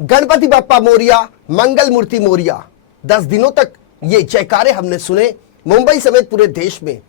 गणपति बप्पा मोरिया, मंगल मूर्ति मोरिया। 10 दिनों तक ये जयकारे हमने सुने मुंबई समेत पूरे देश में।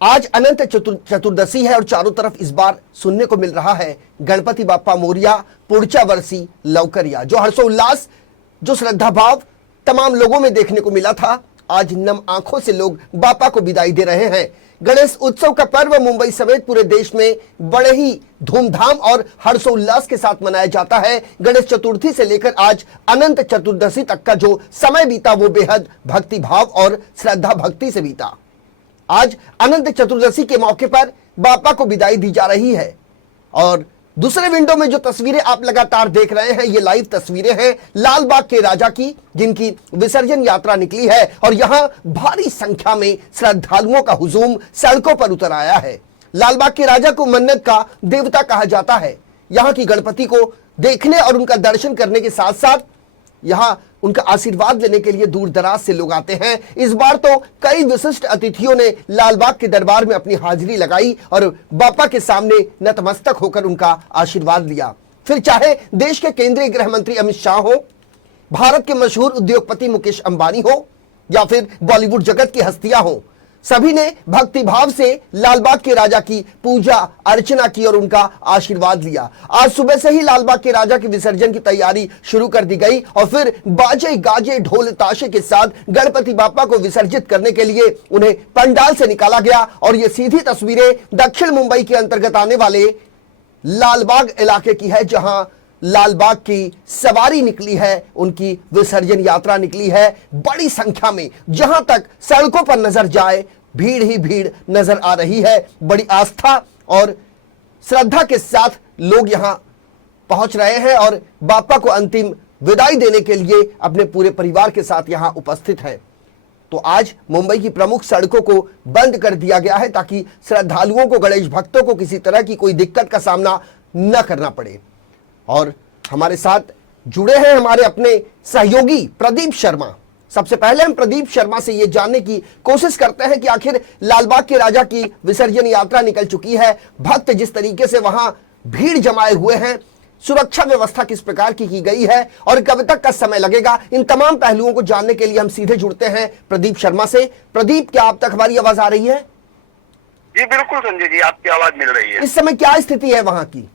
आज अनंत चतुर्दशी है और चारों तरफ इस बार सुनने को मिल रहा है गणपति बाप्पा मोरिया, पुढच्या वर्षी लवकर या। जो हर्षोल्लास, जो श्रद्धा भाव तमाम लोगों में देखने को मिला था, आज नम आंखों से लोग बापा को विदाई दे रहे हैं। गणेश उत्सव का पर्व मुंबई समेत पूरे देश में बड़े ही धूमधाम और हर्षोल्लास के साथ मनाया जाता है। गणेश चतुर्थी से लेकर आज अनंत चतुर्दशी तक का जो समय बीता वो बेहद भक्ति भाव और श्रद्धा भक्ति से बीता। आज अनंत चतुर्दशी के मौके पर बापा को विदाई दी जा रही है और दूसरे विंडो में जो तस्वीरें आप लगातार देख रहे हैं, ये लाइव तस्वीरें हैं लाल बाग के राजा की, जिनकी विसर्जन यात्रा निकली है और यहां भारी संख्या में श्रद्धालुओं का हुजूम सड़कों पर उतर आया है। लाल बाग के राजा को मन्नत का देवता कहा जाता है। यहां की गणपति को देखने और उनका दर्शन करने के साथ साथ यहां उनका आशीर्वाद लेने के लिए दूर दराज से लोग आते हैं। इस बार तो कई विशिष्ट अतिथियों ने लालबाग के दरबार में अपनी हाजिरी लगाई और बापा के सामने नतमस्तक होकर उनका आशीर्वाद लिया। फिर चाहे देश के केंद्रीय गृह मंत्री अमित शाह हो, भारत के मशहूर उद्योगपति मुकेश अंबानी हो या फिर बॉलीवुड जगत की हस्तियां हो, सभी ने भक्ति भाव से लालबाग के राजा की पूजा अर्चना की और उनका आशीर्वाद लिया। आज सुबह से ही लालबाग के राजा के विसर्जन की तैयारी शुरू कर दी गई और फिर बाजे गाजे ढोल ताशे के साथ गणपति बापा को विसर्जित करने के लिए उन्हें पंडाल से निकाला गया। और ये सीधी तस्वीरें दक्षिण मुंबई के अंतर्गत आने वाले लालबाग इलाके की है, जहां लालबाग की सवारी निकली है, उनकी विसर्जन यात्रा निकली है। बड़ी संख्या में जहां तक सड़कों पर नजर जाए भीड़ ही भीड़ नजर आ रही है। बड़ी आस्था और श्रद्धा के साथ लोग यहां पहुंच रहे हैं और बापा को अंतिम विदाई देने के लिए अपने पूरे परिवार के साथ यहां उपस्थित हैं। तो आज मुंबई की प्रमुख सड़कों को बंद कर दिया गया है ताकि श्रद्धालुओं को, गणेश भक्तों को किसी तरह की कोई दिक्कत का सामना न करना पड़े। और हमारे साथ जुड़े हैं हमारे अपने सहयोगी प्रदीप शर्मा। सबसे पहले हम प्रदीप शर्मा से ये जानने की कोशिश करते हैं कि आखिर लालबाग के राजा की विसर्जन यात्रा निकल चुकी है, भक्त जिस तरीके से वहां भीड़ जमाए हुए हैं, सुरक्षा व्यवस्था किस प्रकार की गई है और कब तक का समय लगेगा, इन तमाम पहलुओं को जानने के लिए हम सीधे जुड़ते हैं प्रदीप शर्मा से। प्रदीप, क्या आप तक हमारी आवाज आ रही है? जी बिल्कुल संजय जी, आपकी आवाज मिल रही है। इस समय क्या स्थिति है वहां की?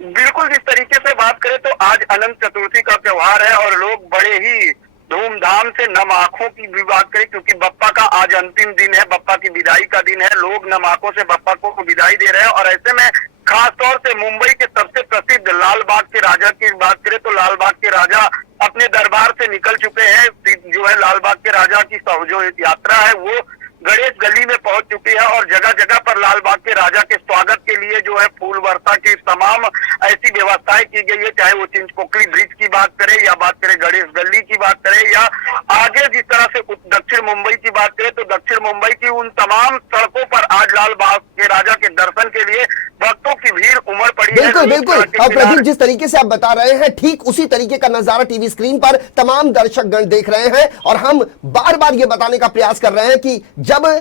बिल्कुल, जिस तरीके से बात करें तो आज अनंत चतुर्थी का त्योहार है और लोग बड़े ही धूमधाम से नम आंखों की भी बात करें, क्योंकि बप्पा का आज अंतिम दिन है, बप्पा की विदाई का दिन है। लोग नम आंखों से बप्पा को विदाई दे रहे हैं और ऐसे में खास तौर से मुंबई के सबसे प्रसिद्ध लालबाग के राजा की बात करें तो लालबाग के राजा अपने दरबार से निकल चुके हैं। जो है लालबाग के राजा की जो यात्रा है वो गणेश गली में पहुंच चुकी है और जगह जगह पर लालबाग के राजा के स्वागत के लिए जो है फूल वर्षा की तमाम ऐसी व्यवस्थाएं की गई है। चाहे वो चिंचपोकली ब्रिज की बात करें या बात करें गणेश गली की बात करें या आगे जिस तरह से दक्षिण मुंबई की बात करें तो दक्षिण मुंबई की उन तमाम सड़कों पर आज लालबाग के राजा के दर्शन के लिए भक्तों की भीड़ उमड़ पड़ी है। बिल्कुल बिल्कुल। और प्रदीप, जिस तरीके से आप बता रहे हैं ठीक उसी तरीके का नजारा टीवी स्क्रीन पर तमाम दर्शक गण देख रहे हैं और हम बार बार ये बताने का प्रयास कर रहे हैं कि जब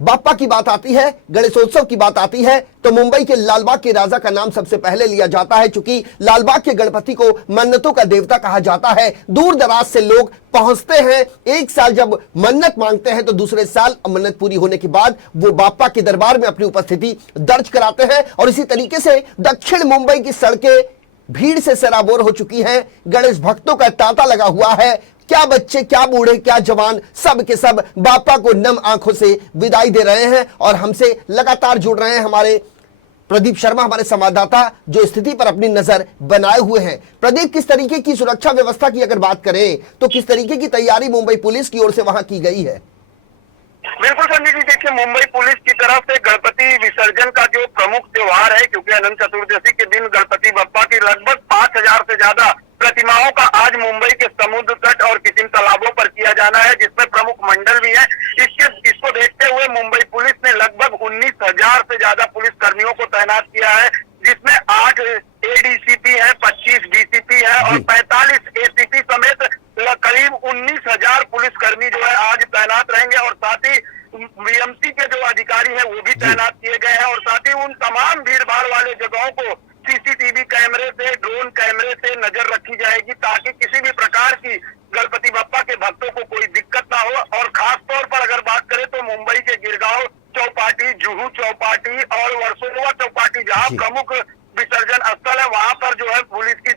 बापा की बात आती है, गणेशोत्सव की बात आती है तो मुंबई के लालबाग के राजा का नाम सबसे पहले लिया जाता है, क्योंकि लालबाग के गणपति को मन्नतों का देवता कहा जाता है। दूर दराज से लोग पहुंचते हैं, एक साल जब मन्नत मांगते हैं तो दूसरे साल मन्नत पूरी होने के बाद वो बापा के दरबार में अपनी उपस्थिति दर्ज कराते हैं। और इसी तरीके से दक्षिण मुंबई की सड़कें भीड़ से सराबोर हो चुकी हैं। गणेश भक्तों का तांता लगा हुआ है। क्या बच्चे, क्या बूढ़े, क्या जवान, सब के सब बापा को नम आंखों से विदाई दे रहे हैं। और हमसे लगातार जुड़ रहे हैं हमारे प्रदीप शर्मा, हमारे संवाददाता, जो स्थिति पर अपनी नजर बनाए हुए हैं। प्रदीप, किस तरीके की सुरक्षा व्यवस्था की अगर बात करें तो किस तरीके की तैयारी मुंबई पुलिस की ओर से वहां की गई है? बिल्कुल संजय जी, देखिए मुंबई पुलिस की तरफ से गणपति विसर्जन का जो प्रमुख त्योहार है, क्योंकि अनंत चतुर्दशी के दिन गणपति बप्पा की लगभग 5000 से ज्यादा प्रतिमाओं का आज मुंबई के समुद्र तट और किसिम तालाबों पर किया जाना है, जिसमें प्रमुख मंडल भी है। इसको देखते हुए मुंबई पुलिस ने लगभग 19,000 से ज्यादा पुलिस कर्मियों को तैनात किया है, जिसमें 8 एडीसीपी है, 25 डीसीपी है और 45 एसीपी समेत करीब 19,000 पुलिसकर्मी जो है आज तैनात रहेंगे। और साथ ही बीएमसी के जो अधिकारी हैं वो भी तैनात किए गए हैं और साथ ही उन तमाम भीड़ भाड़ वाले जगहों को सीसीटीवी कैमरे से, ड्रोन ड्रोन कैमरे से नजर रखी जाएगी ताकि किसी भी प्रकार की गणपति बप्पा के भक्तों को कोई दिक्कत ना हो। और खास तौर पर अगर बात करें तो मुंबई के गिरगांव चौपाटी, जुहू चौपाटी और वर्सोवा चौपाटी जहां जी। प्रमुख विसर्जन स्थल है, वहां पर जो है पुलिस की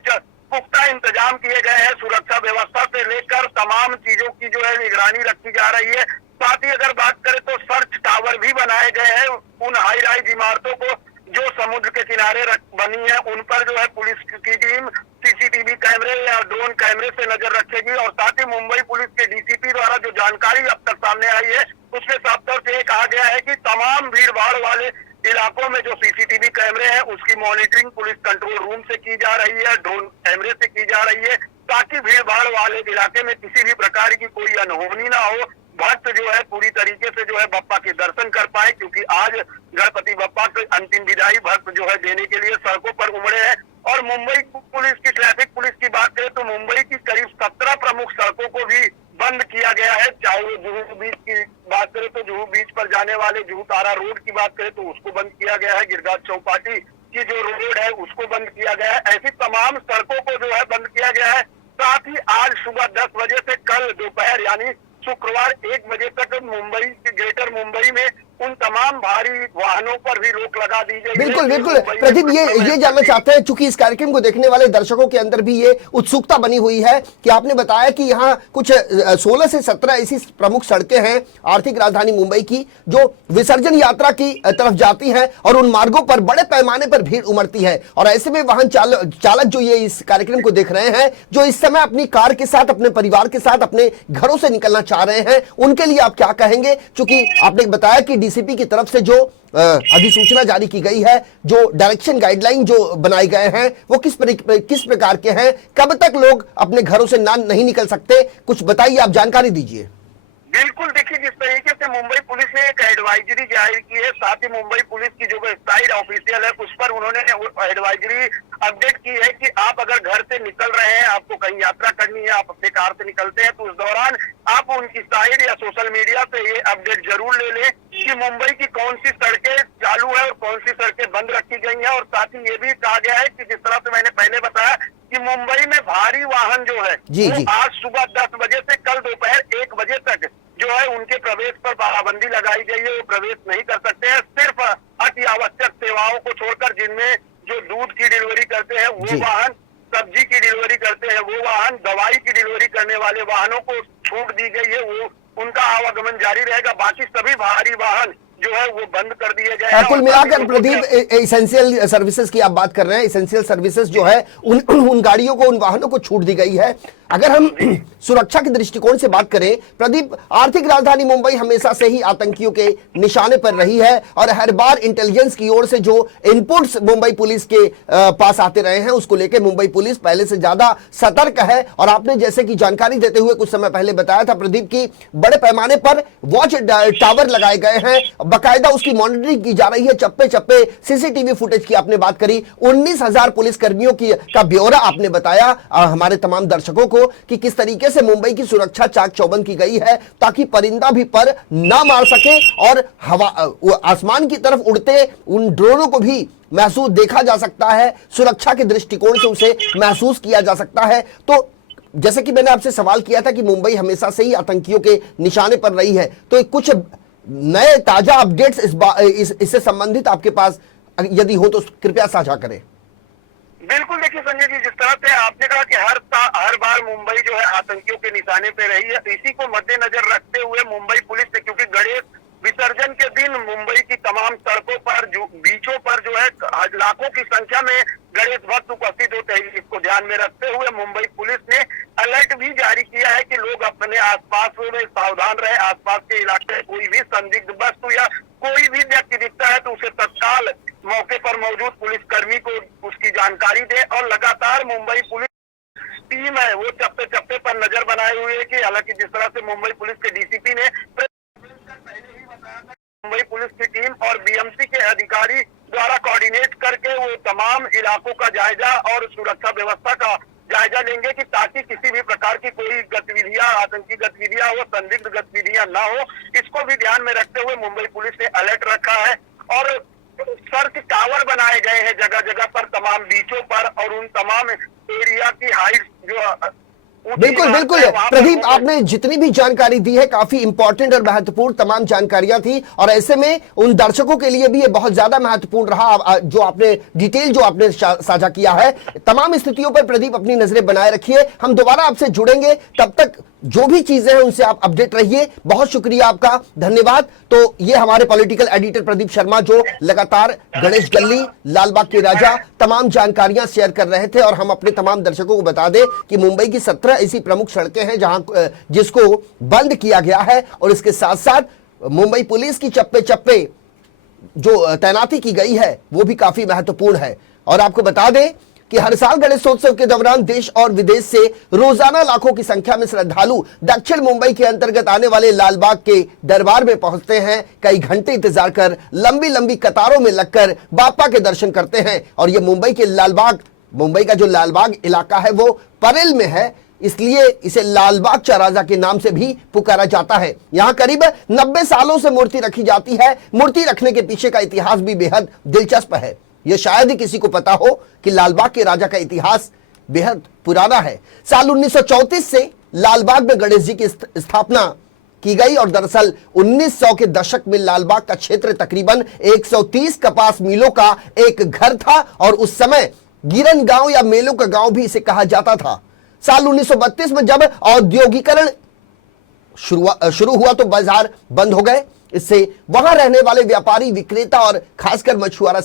पुख्ता इंतजाम किए गए हैं। सुरक्षा व्यवस्था से लेकर तमाम चीजों की जो है निगरानी रखी जा रही है। साथ ही अगर बात करें तो सर्च टावर भी बनाए गए हैं। उन हाई राइज इमारतों को जो समुद्र के किनारे बनी है उन पर जो है पुलिस की टीम सीसीटीवी कैमरे या ड्रोन कैमरे से नजर रखेगी। और साथ ही मुंबई पुलिस के डीसीपी द्वारा जो जानकारी अब तक सामने आई है उसमें साफ तौर से कहा गया है कि तमाम भीड़ भाड़ वाले इलाकों में जो सीसीटीवी कैमरे हैं उसकी मॉनिटरिंग पुलिस कंट्रोल रूम से की जा रही है, ड्रोन कैमरे से की जा रही है, ताकि भीड़ भाड़ वाले इलाके में किसी भी प्रकार की कोई अनहोनी ना हो। भक्त जो है पूरी तरीके से जो है बप्पा के दर्शन कर पाए, क्योंकि आज गणपति बप्पा की अंतिम विदाई भक्त जो है देने के लिए सड़कों पर उमड़े हैं। और मुंबई पुलिस की ट्रैफिक पुलिस की बात करें तो मुंबई की करीब 17 प्रमुख सड़कों को भी बंद किया गया है। चाहे वो जुहू बीच की बात करें तो जुहू बीच पर जाने वाले जुहू तारा रोड की बात करें तो उसको बंद किया गया है, गिरगांव चौपाटी की जो रोड है उसको बंद किया गया है। ऐसी तमाम सड़कों को जो है बंद किया गया है। साथ ही आज सुबह 10 बजे से कल दोपहर यानी शुक्रवार 1 बजे तक मुंबई की ग्रेटर मुंबई में उन तमाम भारी वाहनों पर भी रोक लगा दी गई है। बिल्कुल बिल्कुल प्रदीप, ये जानना चाहते हैं, चूंकि इस कार्यक्रम को देखने वाले दर्शकों के अंदर भी ये उत्सुकता बनी हुई है कि आपने बताया कि यहाँ कुछ 16 से 17 ऐसी प्रमुख सड़कें हैं आर्थिक राजधानी मुंबई की जो विसर्जन यात्रा की तरफ जाती हैं और उन मार्गों पर बड़े पैमाने पर भीड़ उमड़ती है। और ऐसे में वाहन चालक जो ये इस कार्यक्रम को देख रहे हैं, जो इस समय अपनी कार के साथ अपने परिवार के साथ अपने घरों से निकलना चाह रहे हैं, उनके लिए आप क्या कहेंगे? चूंकि आपने बताया कि डीसीपी की तरफ से जो अधिसूचना जारी की गई है, जो डायरेक्शन गाइडलाइन जो बनाए गए हैं, वो किस प्रकार के हैं, कब तक लोग अपने घरों से नहीं निकल सकते, कुछ बताइए, आप जानकारी दीजिए। बिल्कुल, देखिए जिस तरीके से मुंबई पुलिस ने एक एडवाइजरी जारी की है, साथ ही मुंबई पुलिस की जो वेबसाइट ऑफिशियल है उस पर उन्होंने एडवाइजरी अपडेट की है कि आप अगर घर से निकल रहे हैं, आपको कहीं यात्रा करनी है, आप अपने कार से निकलते हैं, तो उस दौरान आप उनकी साइट या सोशल मीडिया पे ये अपडेट जरूर ले लें कि मुंबई की कौन सी सड़कें चालू है और कौन सी सड़कें बंद रखी गई हैं। और साथ ही ये भी कहा गया है कि जिस तरह से मैंने पहले बताया कि मुंबई में भारी वाहन जो है वो आज सुबह 10 बजे से कल दोपहर 1 बजे तक जो है उनके प्रवेश पर पाबंदी लगाई गई है, वो प्रवेश नहीं कर सकते हैं। सिर्फ अति आवश्यक सेवाओं को छोड़कर, जिनमें जो दूध की डिलीवरी करते हैं वो वाहन, सब्जी की डिलीवरी करते हैं वो वाहन, दवाई की डिलीवरी करने वाले वाहनों को छूट दी गई है, वो उनका आवागमन जारी रहेगा। बाकी सभी भारी वाहन जो है वो बंद कर दिए गए हैं। कुल मिलाकर प्रदीप, एसेंशियल सर्विसेज की आप बात कर रहे हैं, एसेंशियल सर्विसेज जो है उन गाड़ियों को, उन वाहनों को छूट दी गई है। अगर हम सुरक्षा के दृष्टिकोण से बात करें प्रदीप, आर्थिक राजधानी मुंबई हमेशा से ही आतंकियों के निशाने पर रही है और हर बार इंटेलिजेंस की ओर से जो इनपुट्स मुंबई पुलिस के पास आते रहे हैं उसको लेकर मुंबई पुलिस पहले से ज्यादा सतर्क है। और आपने जैसे कि जानकारी देते हुए कुछ समय पहले बताया था प्रदीप की बड़े पैमाने पर वॉच टावर लगाए गए हैं, बाकायदा उसकी मॉनिटरिंग की जा रही है, चप्पे चप्पे सीसीटीवी फुटेज की आपने बात करी, 19,000 पुलिस कर्मियों का ब्यौरा आपने बताया हमारे तमाम दर्शकों को कि किस तरीके से मुंबई की सुरक्षा चाक चौबंद की गई है ताकि परिंदा भी पर ना मार सके और हवा आसमान की तरफ उड़ते उन ड्रोनों को भी महसूस देखा जा सकता है, सुरक्षा के दृष्टिकोण से उसे महसूस किया जा सकता है। तो जैसे कि मैंने आपसे सवाल किया था कि मुंबई हमेशा से ही आतंकियों के निशाने पर रही है, तो कुछ नए ताजा अपडेट्स इससे संबंधित आपके पास यदि हो तो कृपया साझा करें। बिल्कुल, देखिए संजय जी, जिस तरह से आपने कहा कि हर बार मुंबई जो है आतंकियों के निशाने पे रही है, तो इसी को मद्देनजर रखते हुए मुंबई पुलिस ने, क्योंकि गणेश विसर्जन के दिन मुंबई की तमाम सड़कों पर बीचों पर जो है लाखों की संख्या में गणेश भक्त उपस्थित होते हैं, इसको ध्यान में रखते हुए मुंबई पुलिस ने अलर्ट भी जारी किया है कि लोग अपने आसपास में सावधान रहे, आसपास के इलाके में कोई भी संदिग्ध वस्तु या कोई भी व्यक्ति दिखता है तो उसे तत्काल मौके पर मौजूद पुलिसकर्मी को उसकी जानकारी दे। और लगातार मुंबई पुलिस टीम है वो चप्पे चप्पे पर नजर बनाए हुए है कि हालांकि जिस तरह से मुंबई पुलिस के डीसीपी ने पहले ही बताया था, मुंबई पुलिस की टीम और बीएमसी के अधिकारी द्वारा कोऑर्डिनेट करके वो तमाम इलाकों का जायजा और सुरक्षा व्यवस्था का जायजा लेंगे कि ताकि किसी भी प्रकार की कोई गतिविधियां, आतंकी गतिविधियां हो, संदिग्ध गतिविधियां ना हो। इसको भी ध्यान में रखते हुए मुंबई पुलिस ने अलर्ट रखा है। और सर्च टावर बनाए गए हैं जगह जगह पर, तमाम बीचों पर, और उन तमाम एरिया की हाइट जो बिल्कुल बिल्कुल प्रदीप, आपने जितनी भी जानकारी दी है काफी इंपॉर्टेंट और महत्वपूर्ण तमाम जानकारियां थी, और ऐसे में उन दर्शकों के लिए भी ये बहुत ज्यादा महत्वपूर्ण रहा जो आपने डिटेल जो आपने साझा किया है। तमाम स्थितियों पर प्रदीप अपनी नजरें बनाए रखिए, हम दोबारा आपसे जुड़ेंगे, तब तक जो भी चीजें हैं उनसे आप अपडेट रहिए। बहुत शुक्रिया आपका, धन्यवाद। तो ये हमारे पॉलिटिकल एडिटर प्रदीप शर्मा जो लगातार गणेश गली, लालबाग के राजा तमाम जानकारियां शेयर कर रहे थे, और हम अपने तमाम दर्शकों को बता दें कि मुंबई की 17 ऐसी प्रमुख सड़कें हैं जहां जिसको बंद किया गया है, और इसके साथ साथ मुंबई पुलिस की चप्पे चप्पे जो तैनाती की गई है वो भी काफी महत्वपूर्ण है। और आपको बता दें कि हर साल गणेशोत्सव के दौरान देश और विदेश से रोजाना लाखों की संख्या में श्रद्धालु दक्षिण मुंबई के अंतर्गत आने वाले लालबाग के दरबार में पहुंचते हैं। कई घंटे इंतजार कर लंबी लंबी कतारों में लगकर बापा के दर्शन करते हैं। और ये मुंबई के लालबाग, मुंबई का जो लालबाग इलाका है वो परेल में है, इसलिए इसे लालबाग चौराहा के नाम से भी पुकारा जाता है। यहां करीब 90 सालों से मूर्ति रखी जाती है। मूर्ति रखने के पीछे का इतिहास भी बेहद दिलचस्प है। यह शायद ही किसी को पता हो कि लालबाग के राजा का इतिहास बेहद पुराना है। साल 1934 से लालबाग में गणेश जी की स्थापना की गई, और दरअसल 1900 के दशक में लालबाग का क्षेत्र तकरीबन 130 कपास मिलों का एक घर था, और उस समय गिरन गांव या मेलों का गांव भी इसे कहा जाता था। साल 1932 में जब औद्योगिकरण शुरू हुआ तो बाजार बंद हो गए। इससे वहां रहने वाले व्यापारी, विक्रेता और खासकर मछुआरा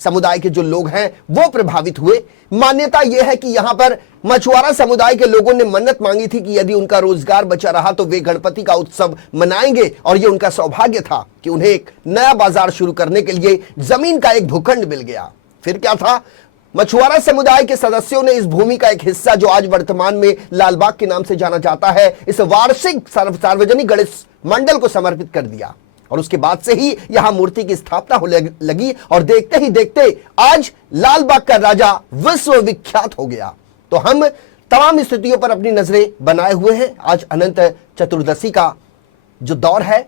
समुदाय के जो लोग हैं वो प्रभावित हुए। मान्यता यह है कि यहां पर मछुआरा समुदाय के लोगों ने मन्नत मांगी थी कि यदि उनका रोजगार बचा रहा तो वे गणपति का उत्सव मनाएंगे, और यह उनका सौभाग्य था कि उन्हें एक नया बाजार शुरू करने के लिए जमीन का एक भूखंड मिल गया। फिर क्या था, मछुआरा समुदाय के सदस्यों ने इस भूमि का एक हिस्सा जो आज वर्तमान में लालबाग के नाम से जाना जाता है, इस वार्षिक सार्वजनिक गणेश मंडल को समर्पित कर दिया, और उसके बाद से ही यहां मूर्ति की स्थापना होने लगी, और देखते ही देखते आज लालबाग का राजा विश्व विख्यात हो गया। तो हम तमाम स्थितियों पर अपनी नजरें बनाए हुए हैं। आज अनंत चतुर्दशी का जो दौर है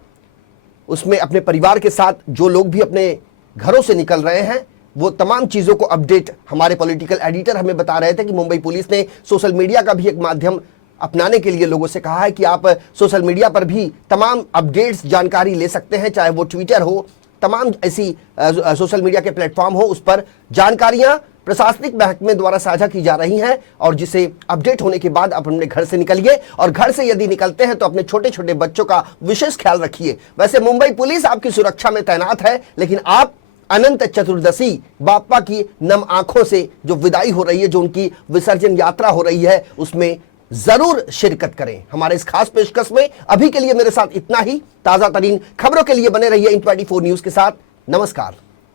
उसमें अपने परिवार के साथ जो लोग भी अपने घरों से निकल रहे हैं वो तमाम चीजों को अपडेट हमारे पॉलिटिकल एडिटर हमें बता रहे थे कि मुंबई पुलिस ने सोशल मीडिया का भी एक माध्यम अपनाने के लिए लोगों से कहा है कि आप सोशल मीडिया पर भी तमाम अपडेट्स जानकारी ले सकते हैं, चाहे वो ट्विटर हो, तमाम ऐसी सोशल मीडिया के प्लेटफॉर्म हो, उस पर जानकारियां प्रशासनिक महकमे द्वारा साझा की जा रही हैं, और जिसे अपडेट होने के बाद आप अपने घर से निकलिए, और घर से यदि निकलते हैं तो अपने छोटे छोटे बच्चों का विशेष ख्याल रखिए। वैसे मुंबई पुलिस आपकी सुरक्षा में तैनात है, लेकिन आप अनंत चतुर्दशी बापा की नम आंखों से जो विदाई हो रही है, जो उनकी विसर्जन यात्रा हो रही है, उसमें जरूर शिरकत करें। हमारे इस खास पेशकश में अभी के लिए मेरे साथ इतना ही। ताजा तरीन खबरों के लिए बने रहिए इन 24 न्यूज के साथ। नमस्कार।